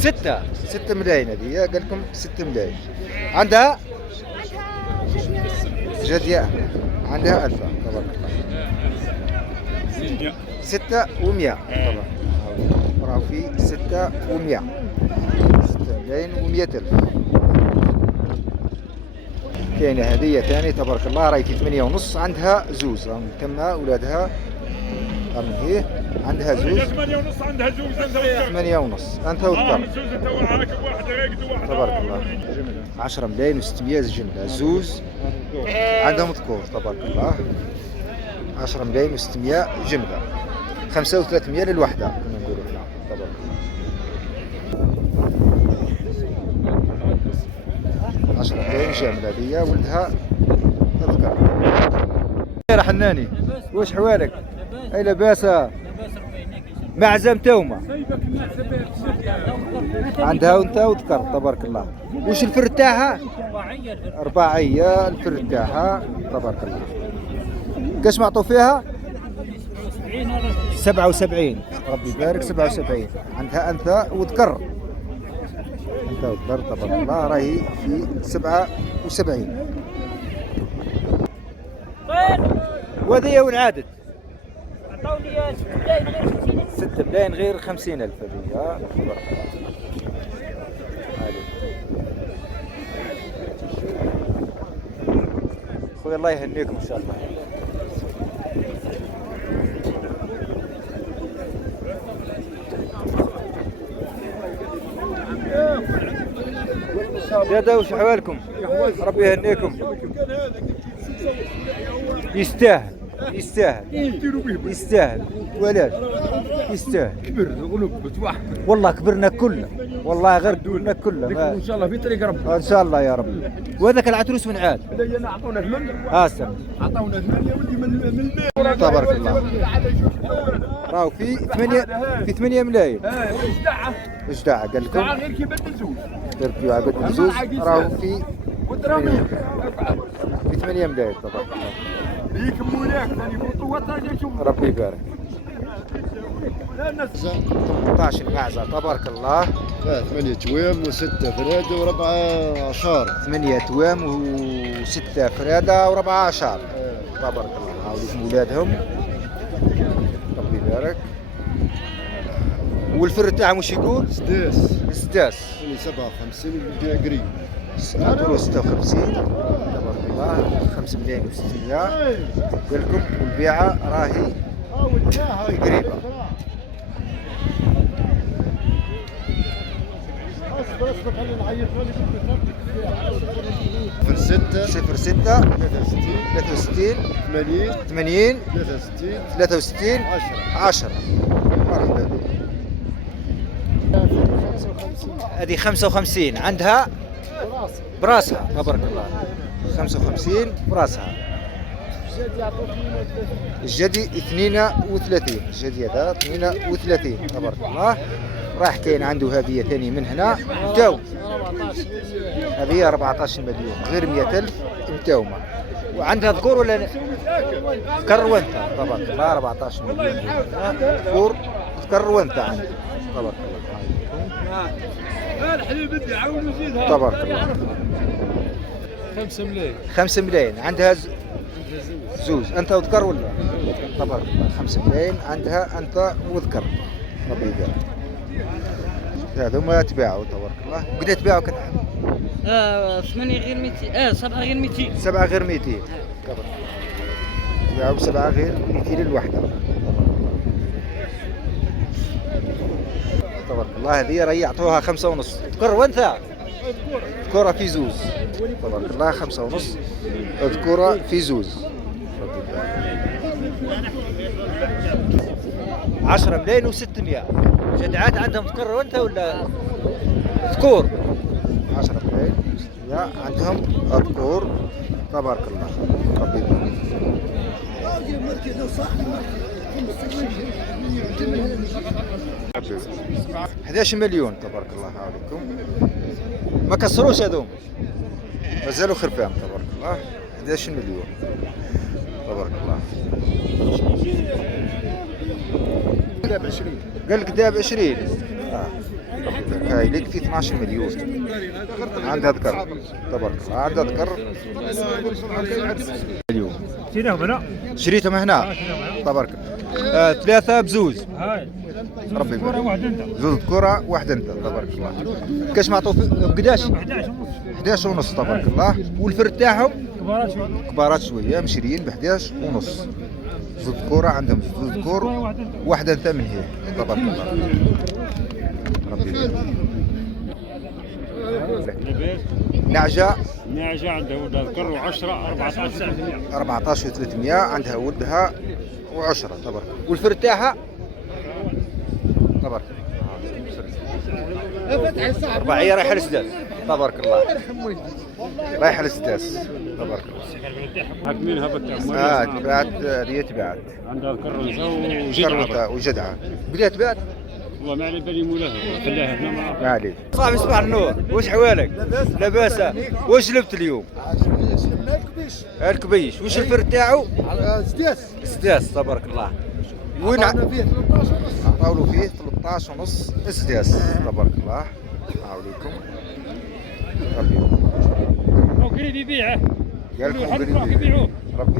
6 ملايين هذه، قال لكم 6 ملايين. عندها جدية، عندها 1000 تبارك الله. 6 و100 طبعا، راهو في 6 و100، 6 ملايين و100 ألف. كاينه هديه ثاني تبارك الله، راهي في 8 ونص، عندها زوز، راهم تما ولادها من هي عندها زوز. 8 ونص عندها زوز، 8 ونص انت وذكر تبارك الله. 10 10 ملايين و600 جمله زوز، عندهم ذكور تبارك الله. 10 ملايين و600 جمله، 3500 للوحده كنا نقولوا احنا تبارك الله. 10 ملايين جمله هذه، ولدها تذكر. يا حناني واش حوالك؟ اي لاباسه؟ معزم توما عندها وانت وذكر تبارك الله. وش الفر تاعها؟ رباعية الفر تاعها تبارك الله. كاش معطوا فيها؟ 77 ربي يبارك. 77 عندها انثى وذكر، انثى وذكر تبارك الله، راهي في 77. وهذه وين عادت؟ 6 ملايين غير 50 ألف هذه تبارك الله. خويا الله يهنيكم ان شاء الله. يا وش حوالكم؟ ربي يهنيكم. يستاهل يستاهل يستاهل، ولاش يستاهل. كبر غلب توحد والله كبرنا كلنا، والله غير كبرنا كلنا ان شاء الله في طريق ربي ان شاء الله يا رب. وهذاك العتروس من عاد؟ انا اعطونا 8 هاسه اعطونا 8 ودي من البيت تبارك الله. راهو في 8 ملايين. اجدع قال لكم غير كي بدل زوج تركيو عبد الزوز، راهو في 8 ملايين تبارك الله. ليك مولاك ثاني خطوه شوف ربي يبارك. 18 معزه تبارك الله. 8 توام و6 فرادة و4 عشار. 8 توام و6 فرادة و4 عشار تبارك الله. هاوليكم ولادهم ربي يبارك. والفر تاعهم وش يقول؟ سداس 57 بيع قريب. عطولو 56 تبارك الله. 5 ملايين و600 قال لكم، والبيعة راهي قريبة. صفر 6 06 63 80 63 10. مرحبا. هذه 55 عندها براسها تبارك الله. 55 براسها. الجدي 32، الجدي هذا 32 تبارك الله. راح كاين عنده هدية ثاني من هنا متاو، هذه 14 مليون غير 100 ألف متاومة. وعندها ذكور ولا ذكر وانت تبارك الله. 14 مليون ذكور ذكر وانت عندك تبارك الله. الحليب بدي عاون وزيدها تبارك الله. 5 ملايين 5 ملايين عندها زوز، انت وذكر ولا تبارك الله. 5 ملايين عندها انت وذكر ربي يبارك. هذوما تباعوا تبارك الله. قد تباعوا كنحن 8 غير 200، 7 غير 200. 7 غير 200 تبارك الله. تباعوا 7 غير 200 للوحده تبارك الله. هذه راهي يعطوها 5 ونص. ذكر وانثى؟ ذكورة في زوز تبارك الله. 5 ونص ذكورة في زوز. 10 ملايين و600 جدعات عندهم ذكر وانت ولا ذكور؟ 10 ملايين و600 عندهم ذكور تبارك الله. ربي يبارك. 11 مليون تبارك الله عليكم. ما كسروش هذوم، مازالوا خرفان تبارك الله. 11 مليون تبارك الله. قال لك داب 20. هاي لك في 12 مليون. عندها ذكر تبارك الله، عندها ذكر اليوم. شريتهم هنا تبارك الله. ثلاثة بزوز. ربي يبارك. زوز كرة واحد انت تبارك الله. كاش معطوه قداش؟ 11 ونص تبارك الله. والفرد تاعهم كبارات شوية مشريين ب 11 ونص. زوز كرة عندهم زوز كور واحد انت من هي تبارك الله. ربي يبارك. نعجة عندها ولد ذكر 10 14 و 300 عندها ولدها و10 تبارك. والفرد تاعها تبارك الله. رباعية رايحة للسداس تبارك الله. رايحة للسداس تبارك الله. مين هبط تبعت هذه تبعت. عندها ذكر وجدعة. بديت تبعت؟ والله ما علي بالي مولاها خلاها هنا ما عليك. صاحبي صباح النور، واش حوالك؟ لاباس؟ واش جلبت اليوم؟ الكبيش. واش الفرد تاعو؟ سداس تبارك الله. وين عطاولو فيه 13 ونص اسداس تبارك الله. عاوليكم ربي قريب يبيعه. قال لكم قريب يبيعوه. ربي